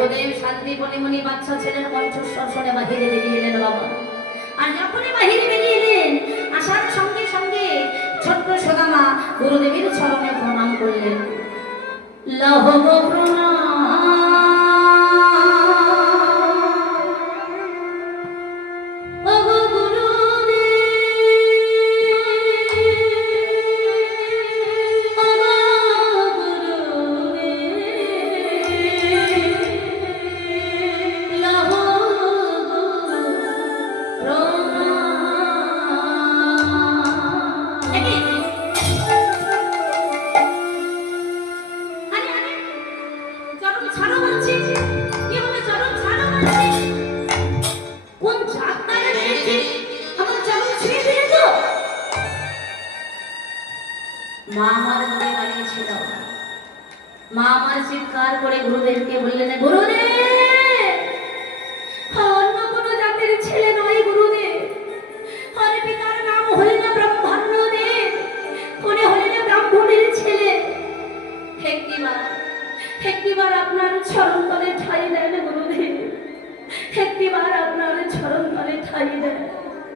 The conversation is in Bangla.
গুরুদেব শান্তি মণি বাচ্চা ছেলের কণ্ঠস্বর শুনে বাহিরে বেরিয়ে এলেন বাবা। আর যখনই বাহিরে বেরিয়ে এলেন, আসার সঙ্গে সঙ্গে ছোট্ট সুদামা গুরুদেবের চরণে প্রণাম করলেন। লহ গো প্রণাম, মা আমার মনে দাঁড়িয়েছিল। মা আমার চিৎকার করে গুরুদেবকে বললেন, গুরুদেব অন্য কোনো জাতির ছেলে নয় গুরুদেব, আর পিতার নাম হলেন ব্রহ্মাণ্ডদেব, উনি হলেন ব্রাহ্মণের ছেলে। একটিবার আপনার চরণ তলে